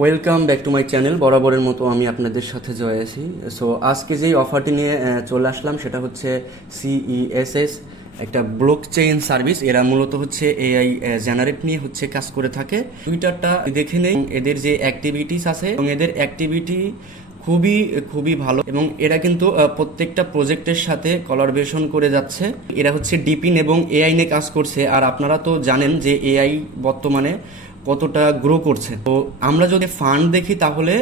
Welcome back to my channel. বরাবরের মতো আমি আপনাদের সাথে জয় আছি। সো আজকে যেই অফারটি নিয়ে চলে আসলাম সেটা হচ্ছে সিইএসএস, একটা ব্লক চেইন সার্ভিস। এরা মূলত হচ্ছে এআই জেনারেট নিয়ে হচ্ছে কাজ করে থাকে। টুইটারটা দেখে নেই, এদের যে অ্যাক্টিভিটিস আছে এবং এদের অ্যাক্টিভিটি খুবই খুবই ভালো এবং এরা কিন্তু প্রত্যেকটা প্রজেক্টের সাথে কলাবরেশন করে যাচ্ছে। এরা হচ্ছে ডিপিন এবং এআই নিয়ে কাজ করছে। আর আপনারা তো জানেন যে এআই বর্তমানে কতটা গ্রো করছে। তো আমরা যদি ফান্ড দেখি তাহলে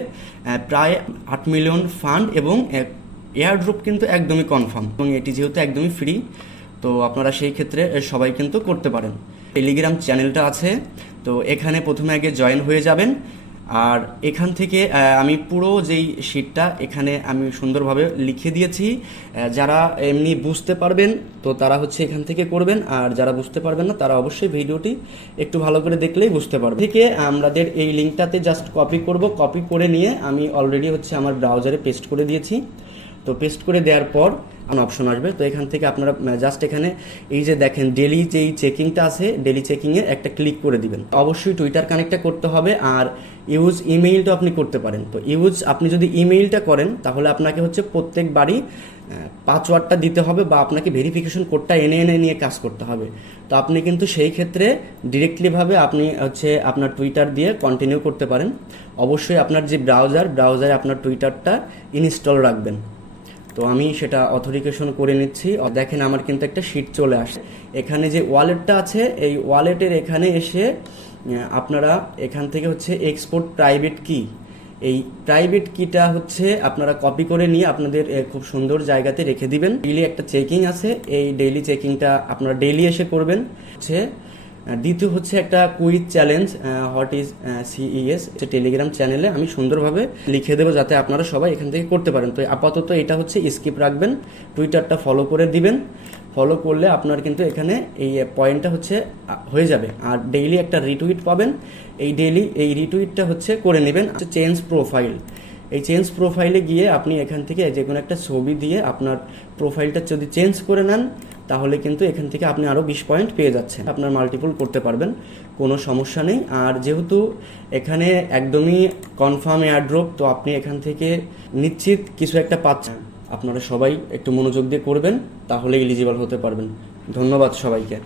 প্রায় 8 মিলিয়ন ফান্ড এবং এয়ার ড্রপ কিন্তু একদমই কনফার্ম এবং এটি যেহেতু একদমই ফ্রি, তো আপনারা সেই ক্ষেত্রে সবাই কিন্তু করতে পারেন। টেলিগ্রাম চ্যানেলটা আছে, তো এখানে প্রথমে আগে জয়েন হয়ে যাবেন। আর এখান থেকে আমি পুরো যেই শিটটা এখানে আমি সুন্দরভাবে লিখে দিয়েছি। যারা এমনি বুঝতে পারবেন তো তারা হচ্ছে এখান থেকে করবেন, আর যারা বুঝতে পারবেন না তারা অবশ্যই ভিডিওটি একটু ভালো করে দেখলেই বুঝতে পারবেন। থেকে আমাদের এই লিঙ্কটাতে জাস্ট কপি করব, কপি করে নিয়ে আমি অলরেডি হচ্ছে আমার ব্রাউজারে পেস্ট করে দিয়েছি। তো পেস্ট করে দেওয়ার পর অপশন আসবে, তো এখান থেকে আপনারা জাস্ট এখানে এই যে দেখেন ডেলি যেই চেকিংটা আছে, ডেলি চেকিংয়ে একটা ক্লিক করে দিবেন। অবশ্যই টুইটার কানেক্টটা করতে হবে, আর ইউজ ইমেইলটা আপনি করতে পারেন। তো আপনি যদি ইমেইলটা করেন তাহলে আপনাকে হচ্ছে প্রত্যেকবারই পাসওয়ার্ডটা দিতে হবে বা আপনাকে ভেরিফিকেশন কোডটা এনে এনে নিয়ে কাজ করতে হবে। তো আপনি কিন্তু সেই ক্ষেত্রে ডিরেক্টলিভাবে আপনি হচ্ছে আপনার টুইটার দিয়ে কন্টিনিউ করতে পারেন। অবশ্যই আপনার যে ব্রাউজারে আপনার টুইটারটা ইনস্টল রাখবেন। তো আমি সেটা অথরিকেশন করে নিচ্ছি। দেখেন আমার কিন্তু একটা শিট চলে আসে। এখানে যে ওয়ালেটটা আছে এই ওয়ালেটের এখানে এসে আপনারা এখান থেকে হচ্ছে এক্সপোর্ট প্রাইভেট কি, এই প্রাইভেট কিটা হচ্ছে আপনারা কপি করে নিয়ে আপনাদের খুব সুন্দর জায়গাতে রেখে দিবেন। ডেইলি একটা চেকিং আছে, এই ডেইলি চেকিংটা আপনারা ডেইলি এসে করবেন। হচ্ছে দ্বিতীয় হচ্ছে একটা quiz challenge, what is CES, Telegram চ্যানেলে আমি সুন্দরভাবে লিখে দেবো যাতে আপনারা সবাই এখান থেকে করতে পারেন। তো আপাতত এটা হচ্ছে স্কিপ রাখবেন, টুইটারটা ফলো করে দিবেন। ফলো করলে আপনার কিন্তু এখানে এই পয়েন্টটা হচ্ছে হয়ে যাবে। আর ডেইলি একটা রিটুইট পাবেন, এই রিটুইটটা হচ্ছে করে নেবেন। চেঞ্জ প্রোফাইল, এই চেঞ্জ প্রোফাইলে গিয়ে আপনি এখান থেকে যে কোনো একটা ছবি দিয়ে আপনার প্রোফাইলটা যদি চেঞ্জ করে নেন তাহলে কিন্তু এখান থেকে আপনি আরও 20 পয়েন্ট পেয়ে যাচ্ছেন। আপনার মাল্টিপল করতে পারবেন, কোনো সমস্যা নেই। আর যেহেতু এখানে একদমই কনফার্ম এয়ারড্রপ, তো আপনি এখান থেকে নিশ্চিত কিছু একটা পাচ্ছেন। আপনারা সবাই একটু মনোযোগ দিয়ে করবেন, তাহলে এলিজিবল হতে পারবেন। ধন্যবাদ সবাইকে।